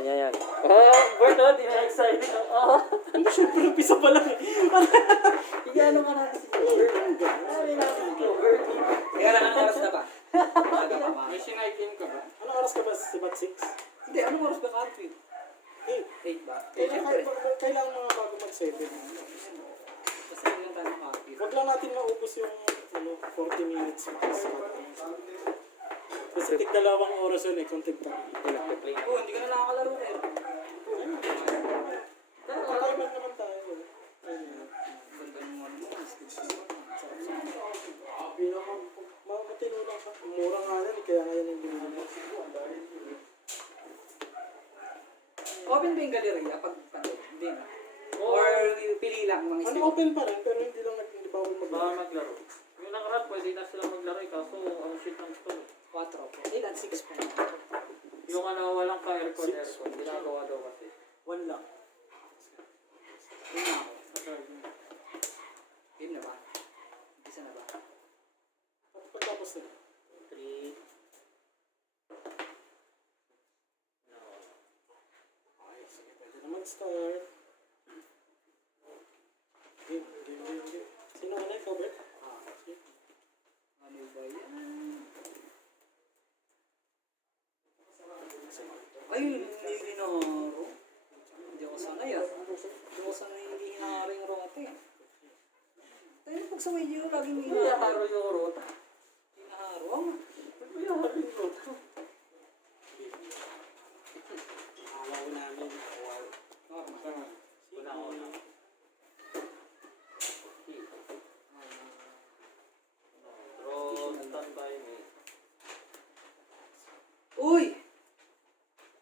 Yan. Oh, Bert, oh, di na excited. Oh. Siyempre, umpisa pa lang eh. Iyano ka natin si Bert. Ay, natin si Bert. Kaya lang, anong oras na ba? Umaga pa, mga. May sinaikin ka ba? Anong oras ka ba? Sabat 6? Hindi, anong oras ba curfew? 8. 8 ba? Eh, syempre. Kailangan mga bago mag-7. Basta lang tayo ng curfew. Huwag lang natin maubos yung 40 minutes. Kasi tig-dalawang oras yun eh, kung tig-3. Oh, hindi ka na nakakalaro eh. Kakaibang naman tayo. Ganda mo ano mo. Matino lang siya. Mura nga rin, kaya ngayon yung binili. Open ba yung galleria pag pandemic? Hindi na. Or pili lang mga Ano isip? open pa rin, pero hindi lang hindi bawal Baka mag-open. maglaro. Yung nakaraan, pwede na sila maglaro eh, kaso ang shit ng store. 4 po. Ilan? 6 po. Yung walang ka-aircon, ginagawa daw kasi. 1 lang. Yun na ako. Game na ba? Isa na ba? Pagkatapos na. 3. Okay, sige, pwede na mag-start. Game. Sino ka na ikaw, Bert? Sige. Ano ba yan? Ay, hindi hinaharo. Hindi ako sanay ah. Hindi ako sanay hindi hinaharo yung rote. Tayo na pag sa medyo laging Hindi hinaharo. haro yung rota. Hinaharo. Hindi haro yung rota. Alaw namin. Una. Draw, standby me. Uy!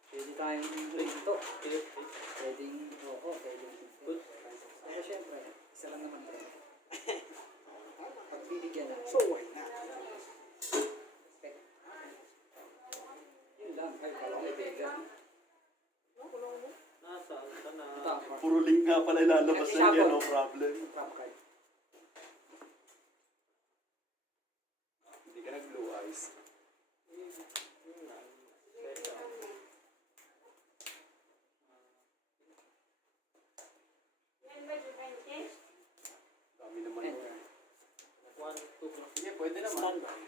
Pwede tayong play ito. Pwedeng, oo, pwedeng. Good. Pero syempre, isa lang naman tayo. Pagbibigyan na. So, why not? Yun lang, kayo pala kay Vega. Nasaan ka na? Tama. Puro link nga pala ilalabas Kasi na niya, shuffle. no problem. Trap card. Hindi ka nag-blue eyes. Dami naman Eh. yun. 1, 2, Sige, pwede naman. Standby.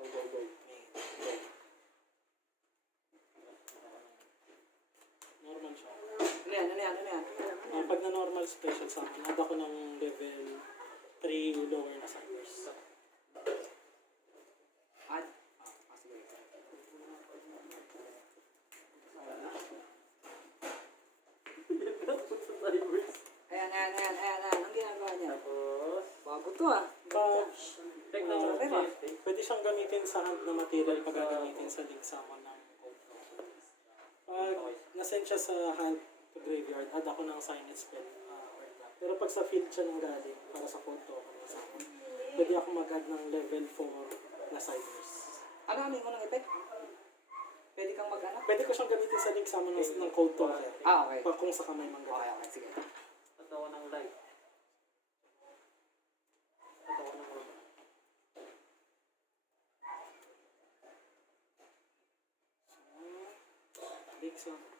go. Normal siya. Ano yan? Pag na normal special sa akin, add ako ng level 3 lower na servers. Add. Ayan. Anong ginagawa niya? Tapos, Bago to ah. Badge. technology. Pwede siyang gamitin sa hand na material pag gagamitin sa link summon ng code. Pag nasend siya sa hand to graveyard, add ako ng signet spell. Pero pag sa field siya nang galing, para sa code token na summon, pwede ako mag-add ng level 4 na siders. Ano yung unang effect? Pwede kang mag-ano? Pwede ko siyang gamitin sa link summon ng code token. Ah, okay. Pag kung sa kamay mang galing. Okay, sige. Atawa ng light. Atawa ng rota. Link summon.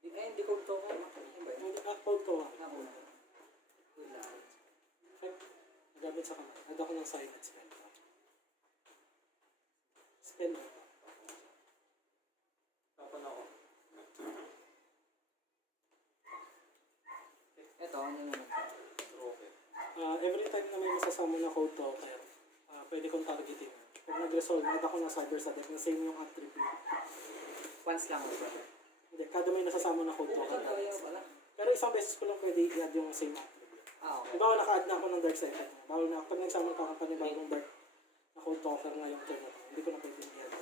Hindi ko to ko. Ano ba yun? Code token. Ah, una. Wala. Effect. Nagamit sa kamay. Add ako ng silent spell. Spell. Tapan ako. Ito, ano naman? Okay. Every time na may masasama na code token, pwede kong targetin. Pag nag-resolve, add ako ng cyber sa deck na same yung attribute. Once lang ako ba? Hindi, kada may nasasama na code Oo, token. kaya pala. Pero isang beses ko lang pwede i-add yung same attribute. Ah, okay. Diba naka-add na ako ng dark side. Bawal na, pag nagsama ka pa ni bagong dark na code token ngayong turn na to, hindi ko na pwede i-add.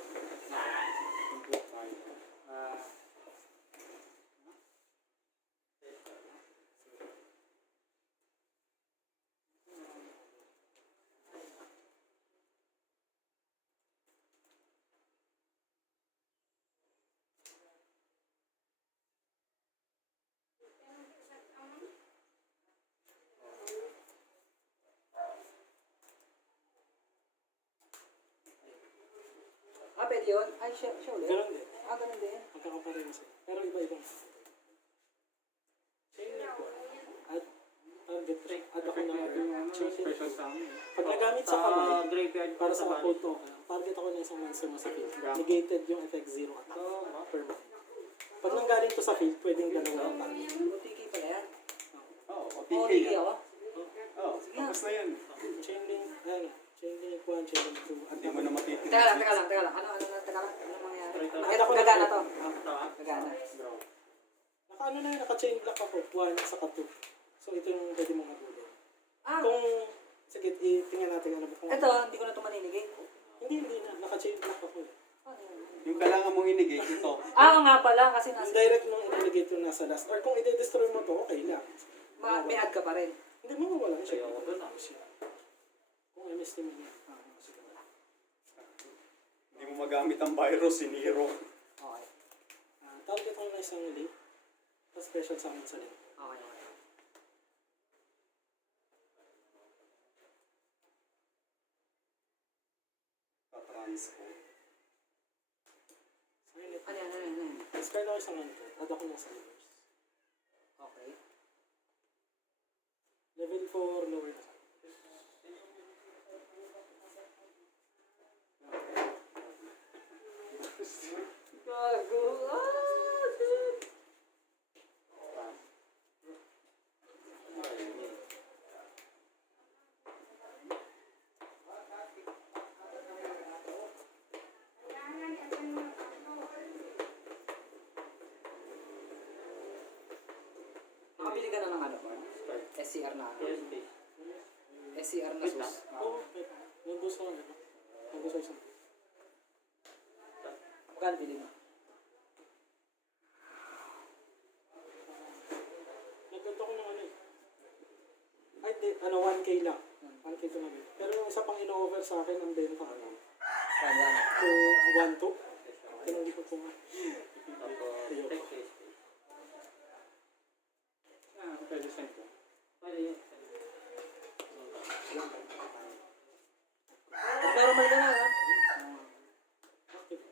Ah, pwede yun? Ay, siya ulit? Ganun din. Ah, ganun din. Magkakapareho sila. Pero iba-ibang. Chain link 1. Add target trick. Add ako ng chain link 2. Pag nagamit sa kamay, graveyard para sa code token, target ako ng isang monster mo sa field. Negated yung effect 0 attack per man. Pag nanggaling to sa field, pwedeng dalawa ang target. OTK pala yan. Oo, OTK OTK yan. ako? Oo, tapos na yan. Chain link, chain link 1, chain link 2. Hindi mo na matitindig. Teka lang. Ano mangyayari? Add ako Gagana ng- to. Gagana. Naka-ano na yun, naka-chain block ako. 1 saka 2. So ito yung pwede mong nabulin. Ah, Kung, sige, tingnan natin ano ba kung... ito, hindi ko na ito maninigay. Hindi na. Naka-chain block ako. Ano yun? Yung kailangan mong inigay, ito. Ah, nga pala, kasi Yung nasa... direct nung i-delegate yung nasa last. Or kung i-destroy mo to, okay lang. May add ka pa rin. Hindi mo mawala siya. Kung MS mo yun. Sige. Hindi mo magamit ang virus, siniro. Okay. Target ko na isang link. Tapos special summon sa link. Okay. Transport. Ano yan? Discard ako isang enter. Add ako ng Cybers. Okay. Level 4, lower na. Gago. Ah, shit. Nakabili ka na ng ano? SCR na ano? SCR na sus. Oo, nandun sa ano. Nandun sa isang. Magkano bili mo? Nagkanta ko ng ano eh. Ay, di, 1K lang. 1K to na bit. Pero yung isa pang in-over sa akin, ang benta ano. Kaya. So, 1-2. Tinuli ko po nga. Normal ka na, ha? Active.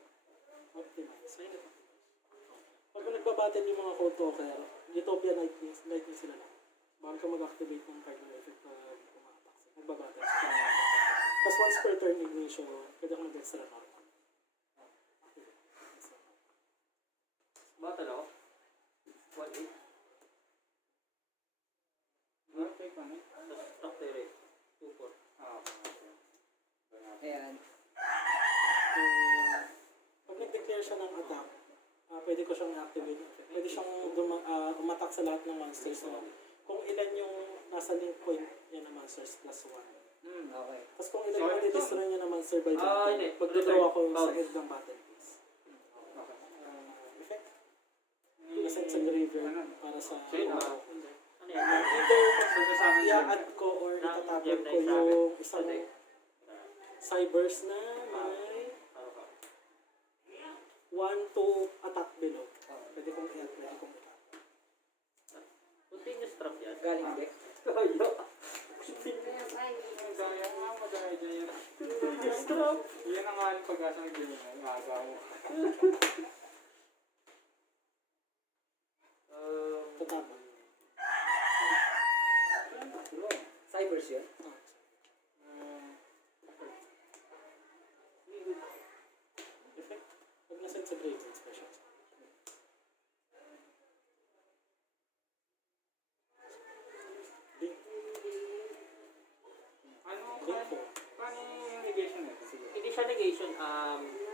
Optimize. Sign it. Pag nagbabattle yung mga code talker, Utopia Lightning sila lang. Bago ka mag-activate ng card na effect pag umatak. Magbabattle sila. Tapos once per turn ignition, pwede ka mag-extra normal. Activate. Extra normal. Battle ako? 1-8. Tapos stock direct. 2-4. Ayan. Pag nag-declare siya ng attack, pwede ko siyang activate. Pwede siyang umatak sa lahat ng monsters na kung ilan yung nasa link point niya na monsters plus 1. Okay. Tapos kung ilan yung destroy niya na monster by hindi. battle, pag-draw ako sa Bounce. end ng battle piece. Effect. Nasend sa graveyard para sa Ano yan? either i-add ko or itatapon ko yung isang Cybers na may 1-2 attack below. Pwede kong i-add, pwede kong i-add. Continuous trap yan. Galing deck. Yan ang nga yung pag-asa ng ganyan. Maaga mo. Tatapon. Cybers yun. Effect. Pag nasend sa graveyard, special. Link. Ano? Link po. Paano yung negation nito? Hindi siya negation.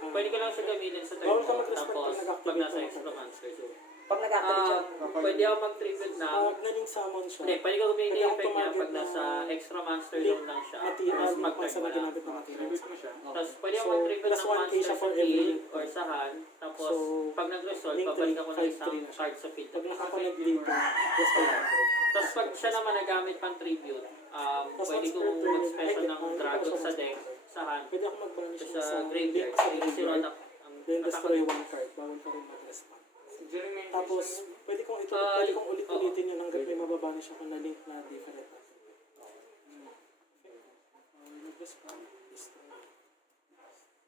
Pwede ko lang siya gamitin sa turn Bawal ka mo. mag-respect Tapos, pag pag nasa nag-activate extra mo. monster. So, Pag nag-activate siya. pwede ako mag-tribute na. Pag naling summon siya, Hindi, pwede ko gamitin Pwede yung akong effect niya tumagit pag nasa ng extra monster link, zone lang siya. material, Tapos yung mag-turn pasa mo na lang. ginamit ng materials. Tribute mo siya. Tapos pwede ako So, mag-tribute plus ng 1K monster siya sa for every field link. or sa hand. Tapos So, pag nag-resort, link babalik ako ng 3, isang 5-3 na siya. card sa field. Pag nakakonect dito, plus 500. Tapos pag siya naman nagamit pang tribute, Tapos pwede once kong per turn, mag-special ay, ng hindi dragon ko siya sa deck, sa hand, Pwede ako mag-banish tapos ng sa isang graveyard. link sa Zero graveyard. attack. Then destroy one card. Bawal ka rin mag-respond. During my Tapos, pwede kong ulit-ulitin yun hanggang may mababanish ako na link na different attribute. Mag-respond. Destroy.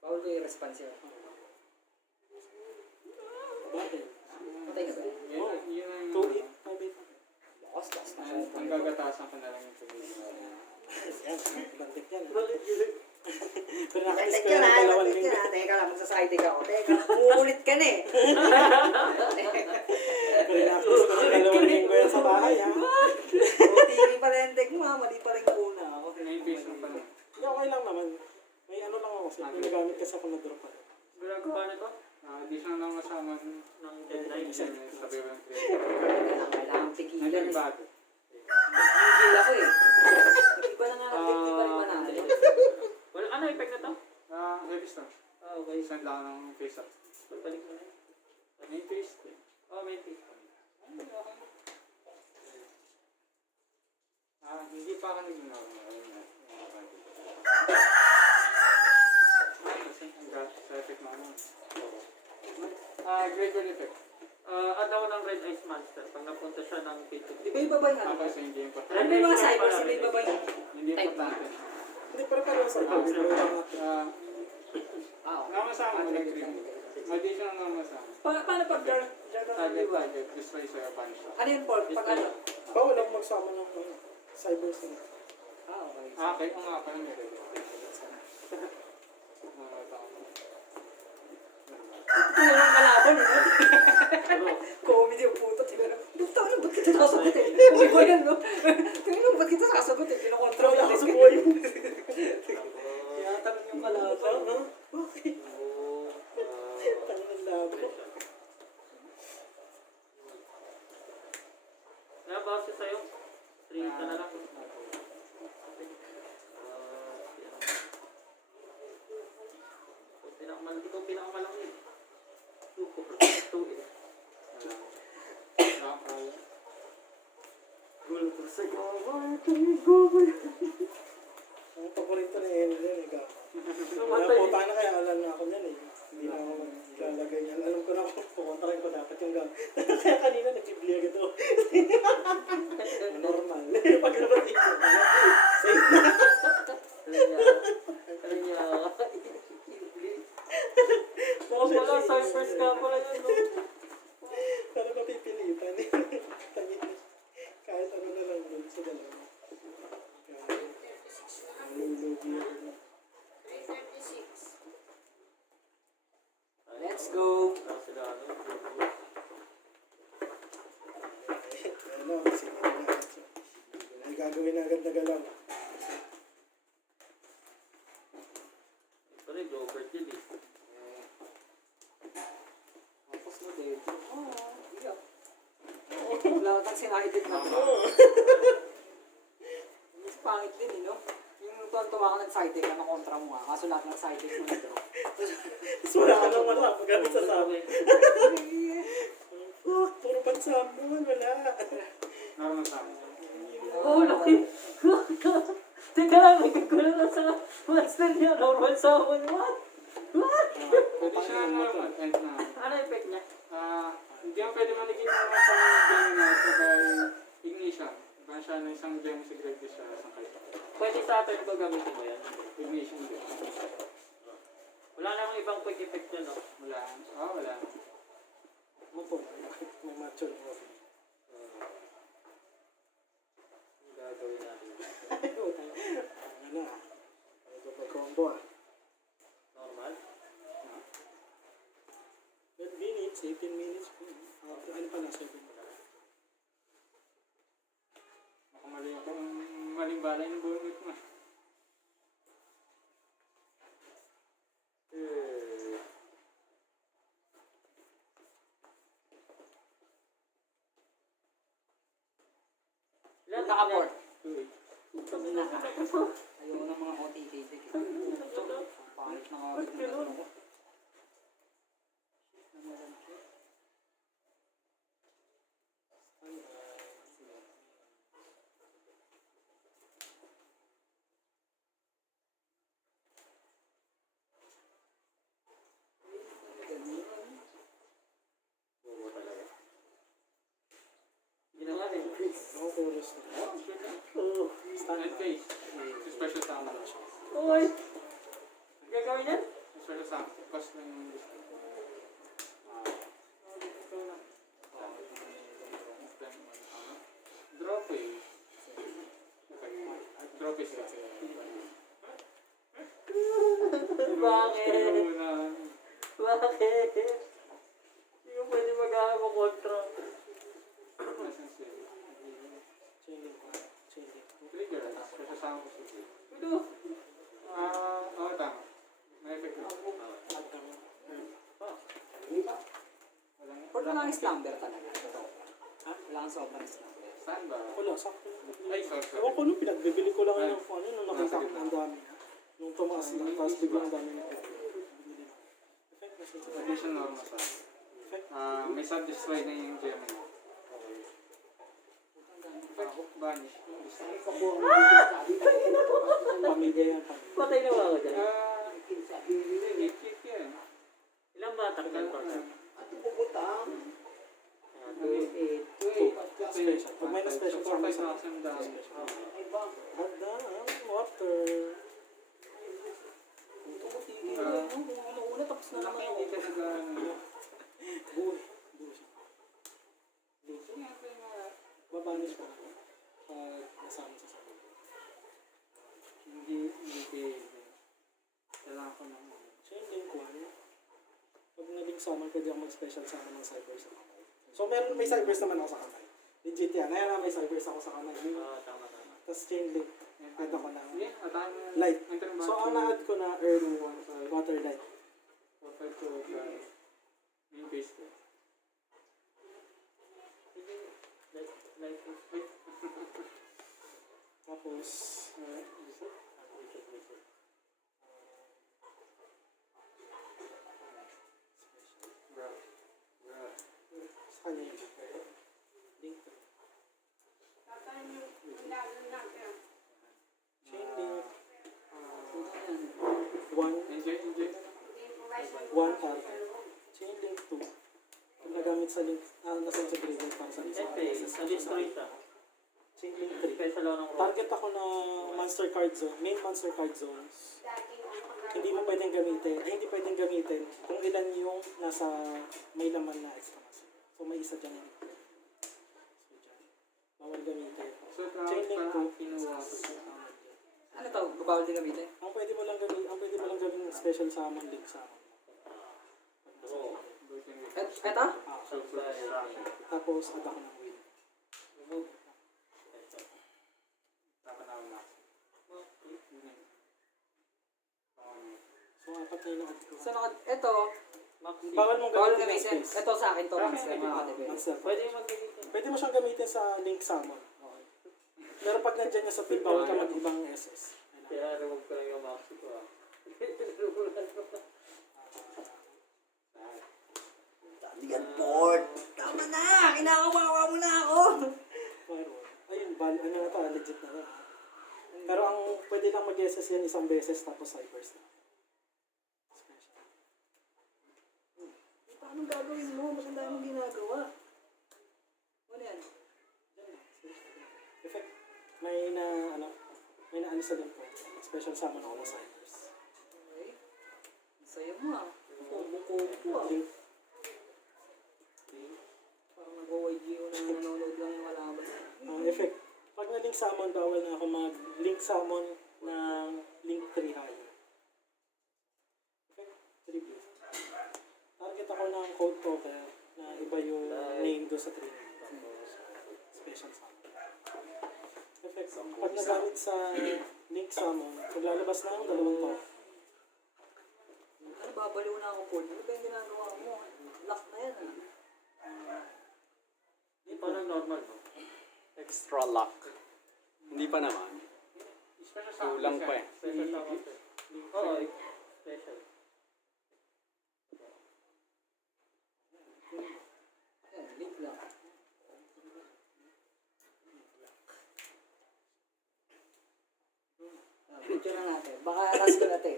Bawal kayo responsive. Bakit? Patay ka ba? Yun ang... 2-8, 5-8. Lakas na. Ang gagatasan ko na lang yung tubig. Yan, bandit yan. Pero Bandit nakakis ko ka yan na, ng dalawang bandit ka linggo. na. Teka lang, magsasayte ka ako. Teka, uulit ka na eh. Pero nakakis ko ng dalawang linggo yan sa bahay, ha? Tingin pala yung tech mo ha, mali pala yung una ako. Na-face mo pa lang. Hindi, okay lang naman. May ano lang ako kasi. Pinagamit kasi ako na drop pa. Ginagawa na to? Di siya lang kasama Ng deadline. sabi ko ng Kailangan tigilan eh. Nag-bago. Nagigil ako eh. Iba na nga nag-tech, di pa rin manalo. Wala, ano effect na to? Heavy storm. Okay. Send lang ng face up. Pagbalik mo na yun. May face. May face. Hindi pa ako nag-normal. Sa effect na ano. Gregor effect. Add ako ng Red Ice Monster pag napunta siya ng page. Di ba iba ba yung ano? Kasi hindi yung Ano ba yung mga cycles? Di ba iba ba yung Hindi yung type ba? Hindi, pero sa house. Namasama mo nag-dream. Additional namasama. Paano pag Dragon Target, Revival? target. Destroy sa bunch. Ano yun, Paul? Pag ano? Bawal ako magsama ng cyber sync. Okay. Okay, kung nga pala meron. Ito yung kalaban, no? Comedy yung puto. Tingnan mo. Buta ano, ba't kita sasagot eh? Kung iba yan, no? Tingnan mo, ba't kita sasagot eh? Pinakontra mo Ako sa natin. buhay mo. Kaya tanong yung kalaban. Ha? Bakit? Tanong ng labo. Kaya base sa'yo. 3 ka na lang. Ito pinakamalaki. 2 Gul ko sa Ang paborito ni Henry, Namatay. puta na kaya alam na ako niyan eh. Hindi na ako maglalagay niyan. Alam ko na kung pupuntakin ko dapat yung gam. Kaya kanina nag-ibli agad ako. Normal. Paglabas dito. Safe na. Oo pala, cyphers ka pala yun, no? Para mapipilitan. Kahit ano na lang dun sa dalawa. Lulugi ako. Let's go. Ano, sige na. May gagawin na agad na galaw. Ito rin, Joker din eh. Tapos mo, Dave. Iyak. Lahat ang sinahidit na to. Mas pangit din, eh, no? Yung tuwa ka nag-sided ka, makontra mo nga. Kaso lahat ng sided mo na draw. Tapos wala ka nang wala. Pagkabit sa sabi. Puro pansamon. Wala. Namasama. Oh, laki! Teka lang, may kagulo na sa monster niya. Normal summon. What? What? Pwede siya normal. End na. Ano effect niya? Hindi ang pwede maligid ng isang Gemini sabay ignition. Iba siya ng isang Gemini sa Greg siya isang kayo. Pwede sa turn ko gamitin mo yan. Ignition din. Wala namang ibang quick effect yan, no? Wala. Wala. Mupo. May macho na ako. Gagawin natin. Ano ah. Ito pag-combo ah. Normal? 12 minutes, 18 minutes. Ano pa na, 7 pa. Baka maling balay ng buong mo. Ilan Naka-port. 2-8. Ayaw ng mga OTT. Pangit na nga. Ginawa din. Ako chorus na. Oh. End phase. Special sample. Cost lang yung gusto. Ito na. Drop eh. Drop is kasi. Bakit? Na. Bakit? Hindi ko pwede mag-kontra. Chain link ko. Chain link. Trigger. Special sample. Ano? Oo, tama. May effect na. Add kami. Port mo lang yung slumber talaga. Ha? Wala kang sobrang slumber. Saan ba? Wala, sakto lang. Ay, sorry. Ewan ko nung pinagbibili ko lang Ay. ng ano, nung nakita ko ang dami. Nung tumaas lang, tapos biglang ang dami ng bibili na. Effect kasi. Condition normal sa. May sub-destroy na yung Gemini. Vanish. Pamilya yan. Patay na ba ako dyan? Hindi, keep yan. Ilang batak na ito? Special. Pag may na-special sa mga sa Special. handa, water. Tumutigil na yun. Kung alauna, tapos na naman ako. Hindi ka nag- Buhay. Buhay siya. Babanish ko. Pag nasama sa sabi. Hindi pwede. Kailangan ko ng Chain link 1. Pag nalink summon, pwede ako mag-special summon ng cybers sa kamay. So may cybers naman ako sa kamay. Legit yan. Kaya na may cybers ako sa kamay. Tama. Tapos chain link. Add ako ng Sige, atahan mo. light. Enter mo ba? So ang na-add ko na early water light. Perfect to yung base ko. Tapos, Bro. sa kanya yung link 3. Chain link 1 Enjoy. 1 R. Chain link 2. Kung nagamit sa link, nasa sa gradient para sa isa. Destroy siya. Chain link 3. Special ako ng Target ako na monster card zone, main monster card zones. Hindi mo pwedeng gamitin, hindi pwedeng gamitin kung ilan yung nasa may laman na extra massive. So may isa dyan. So dyan. Bawal gamitin. So, Chain link parang 2. kinuha ko. Ano to? Bawal din gamitin? Ang pwede mo lang gawin special summon link summon. Eto? Tapos add ako ng wheel. So apat na yung add ko. So, eto, Bawal mong bawal gamitin ng gamitin. space. Ito sa akin to, monster, mga katibig. Monster. Pwede yung mag-gamitin. Pwede mo siyang gamitin sa link summon. Pero pag nandyan niya sa field, bawal ka mag-ibang SS. Kaya remove ko lang yung maxi ko ah. Ligan port! Tama na! Kinakawawa mo na ako! Mayroon. Ayun, ano na to, legit na to. Pero ang pwede lang mag-SS yan isang beses tapos cybers na. Special. Paano gagawin mo? Mas ang dami mong ginagawa. Ano yan? Effect. May naalis sa link ko. Special summon ako ng cybers. Okay. Ang saya mo ah. Kubo-kubo ah. Link. Parang nag-OYG o nanonood lang yung kalaban. Ang effect. Pag na-link summon, bawal na ako mag-link summon ng link 3 higher. Effect. 3 blue. Target ako ng code token na iba yung name do sa 3 special summon. Effect. Pag nagamit sa link summon, maglalabas na ang dalawang token. Ano, babaliw na ako po. Ano ba yung ginagawa mo? Lock na yan ah. Hindi pa lang normal, no? Extra luck. Hindi pa naman. Kulang pa eh. Special sa ako. Oo, special. Yan, link lang. Picture na natin. Baka aras ko natin.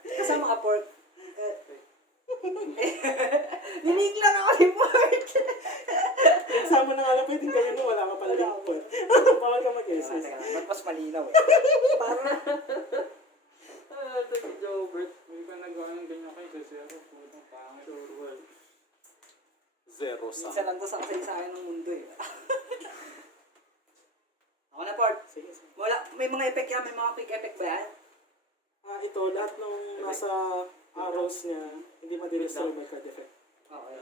Kasama ka, Port. Ninig lang ako ni Port. Link summon na nga lang, pwedeng ganyan mo, wala ka pala link po. Bawal ka mag-SS. Ba't mas malinaw eh? Ah, ito si Joe Bert. Rosa. Minsan lang to sa kasaysayan ng mundo eh. Ako na, Port. Sige, sige. Wala, may mga effect yan, may mga quick effect ba yan? Ito, lahat nung nasa arrows niya, hindi ma-destroy by card effect. Okay.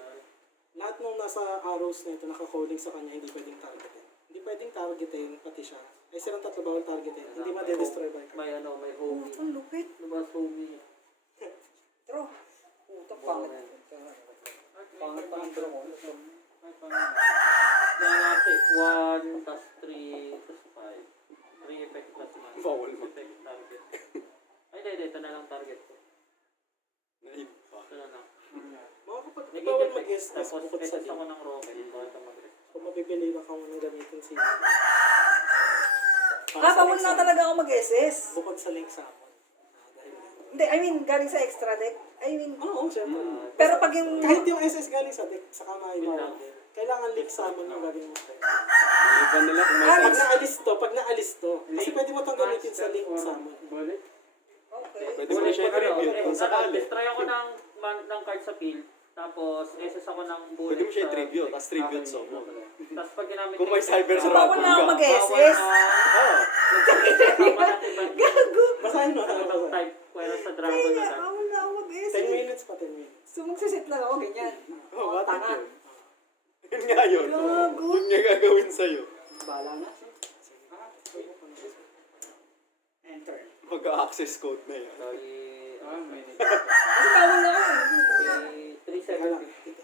Lahat nung nasa arrows na ito, naka-coding sa kanya, hindi pwedeng targetin. Hindi pwedeng targetin, pati siya. Ay, silang tatlo bawal targetin. Hindi ma-destroy by card. May ano, may Oh, homie. ang lupit. Lumabas homie. Tro. Puta, pangit. Pangit pa ng draw. Kaya kasi, 1 plus 3 plus 5. 3 effect plus 1. Bawal mo. Effect target. Ay, hindi. Ito na lang target ko. Naiba. Ito na lang. Mga kapag Nag-effect. bawal mag-guess Tapos, bukod sa SS ako link. ng rocket. Bawal ka mag-rest. Kung mapipili na ka muna gamitin si Bawal na talaga ako mag-SS. Bukod sa link sa akin. Dahil Hindi, I mean, galing sa extra deck. I mean, oo, syempre. pero pag yung... Kahit yung SS galing sa deck, saka maibawan din. Kailangan link summon yung gagawin mo. Iba nila kung may Pag sense. naalis to. Kasi pwede mo itong gamitin sa link summon. Bullet? Okay. Pwede mo na siya i-tribute kung sakali. Destroy ako ng card sa field. Tapos, SS ako ng bullet. Pwede mo siya i-tribute, as tribute so mo. Tapos pag ginamit Kung may cyber So, sa bawal na ako mag-SS. Oo. Gago. Basahin mo. Type, pwede sa dragon na Kaya, lang. bawal na ako 10 mag-SS. minutes pa, 10 minutes. So, magsisit lang ako, ganyan. Oh, what Tanga. yun? Yun nga yun. Gago. Yun nga gagawin sa'yo. Bala na. Enter. Mag-access code na yan. So, Kasi bawal na ako eh. 3,750.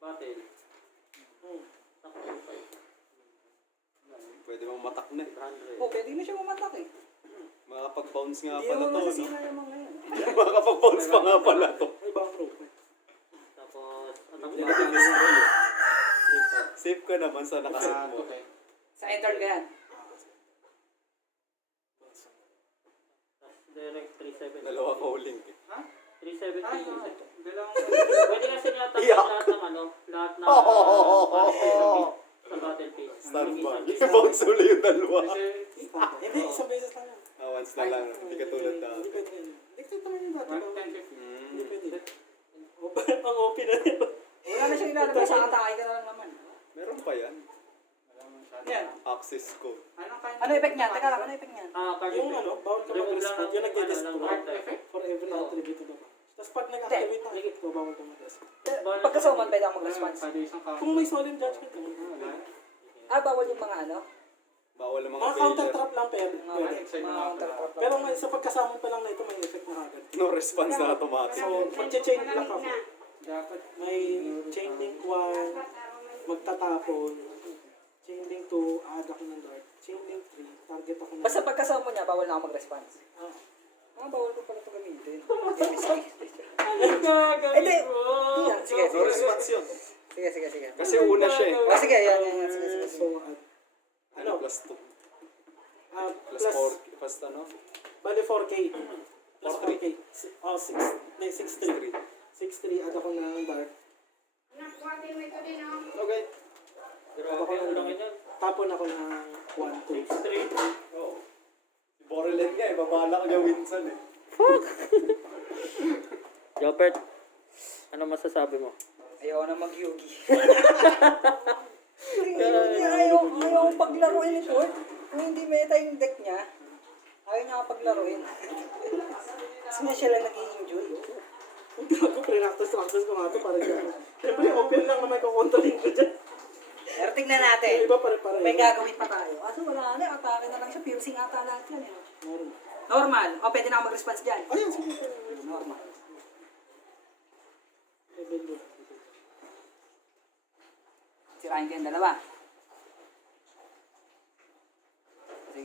Battle. Takbo 5. Pwede mong matak na eh. 100. Oh, pwede na siya umatak eh. Makakapag-bounce nga Hindi pala naman to, no? masasira yung mga yan. Makakapag-bounce pa nga pala to. Ay, bang rope. Tapos, attack Hindi natin destroy eh. 3,500. Safe ka naman sa nakaset mo. Okay. Sa enter ka yan. Tapos, direct 3,750. Dalawa calling eh. 3,750. Dalawang... Pwede kasi lahat ng Iyak. lahat ng ano, lahat ng sa battlefield. Standby. Bounce ulit yung dalawa. Hindi, isang beses lang yan. Once na lang. Hindi ka tulad na. Hindi pwede yan. Dictate naman yung dati. bawal. 1050. Hindi pwede. Ang open na nito. Wala na siyang ilalabas, sa atake ka na lang naman. Meron pa yan. Yan. Access code. Ano effect niyan? Teka lang, ano effect niyan? Card Yung effect. ano, bawal ka Remove lang mag-respond. ng- Yung nagde-destroy. ano, ng card effect. For every Oo. attribute to the box. Tapos pag nag-activate ng effect ko, bawal ka mag-respond. Pagkasauman, pwede ako mag-response. Kung may solemn judgment, Bawal yung mga ano? Bawal ang mga mga counter failure. trap lang pwede. Mga counterpart. Pero may sa pagkasama pa lang na ito, may effect na agad. No response na automatic. So, mag-chain block ako. Dapat May chain link 1, magtatapon. Chain link 2, add ako ng dart. Chain link 3, target ako ng Basta pagkasama niya, bawal na ako mag-response. Ah. Bawal ko pala ito gamitin. Ang gagawin Hindi. mo. Yan, sige, No sige. response yun. Sige. Kasi una siya eh. Ah, sige, yan. Sige. So, ano? Plus 2. Plus Plus, 4. Plus ano? bali 4K. Plus 4K. Oh, 6, hindi, 6-3. 6-3, add ako ng dart. Okay. Grabe, ang laki niyan. Tapon ako ng 1, 2. 6-3. Oo. Si Borelet nga eh. Babala ka niya Winson eh. Jopert, ano masasabi mo? Ayaw na mag-yugi. Ayaw paglaruin ito. Kung hindi meta yung deck niya, ayaw niya paglaruin. Kasi na siya lang nag-i-enjoy. Gago, pre-practice ko nga ito para dyan. Siyempre, open lang na may kukontrolin ko dyan. Pero tignan natin. Yung iba pare-pare. May gagawin pa tayo. Kaso wala na, atake na lang siya. Piercing ata lahat yan. Eh. Normal. O, pwede na ako mag-response dyan. Ayun, sige. Normal. Level 2. Sirain kayong dalawa.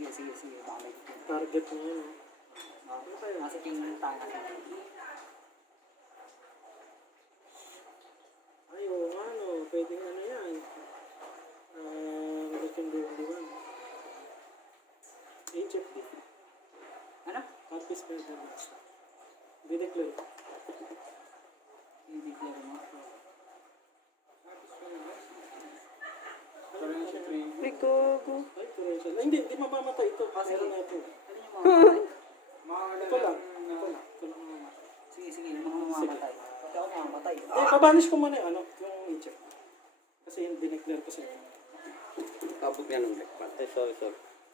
Sige. Baka may Target mo yun. nasa king tayo natin. Ay, oo nga, no. Pwedeng ano yan. Legend Diwan. HFD. Ano? Artist Better. Bideclare. I-declare mo. parang siya 3. Ay, gogo. Ay, torrential. Ay, hindi mamamatay ito. Meron na ito. Ano yung mga Ito lang. Ito lang mamamatay. Sige, yung mga mamamatay. Pati ako mamamatay. Eh, babanish ko muna yung ano, yung HFD. Sorry.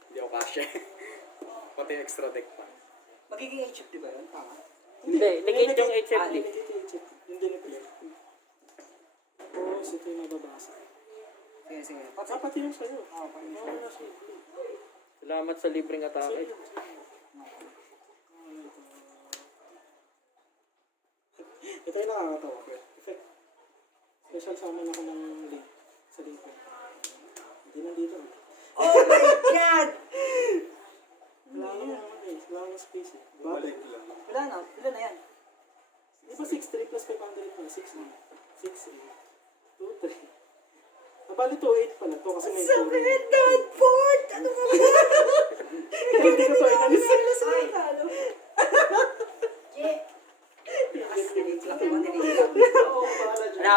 Hindi ako kasya. Pati extra deck pa. Magiging HF, di ba yun? Tama. Hindi, negate yung Ah, HFD. negate yung HFD. Yung dineclare. Tapos ito yung nababasa. Sige. Dapat yun sa'yo. Oo, pag Oo, wala siya. Salamat sa libreng atake. Ito yung nakakatawa. Effect. Special summon ako ng link. Sa link ko. Hindi nandito. Oh my God! Wala naman eh. Wala naman space eh. Balik lang. Wala na. Ilan na yan? Di ba 6-3 plus 500 pa? 6 na. 6-8. 2-3. Nabali 2-8 pala to kasi may 2. Sakit, Danford! Ano ba ba? Hindi ko to inalis. Ay,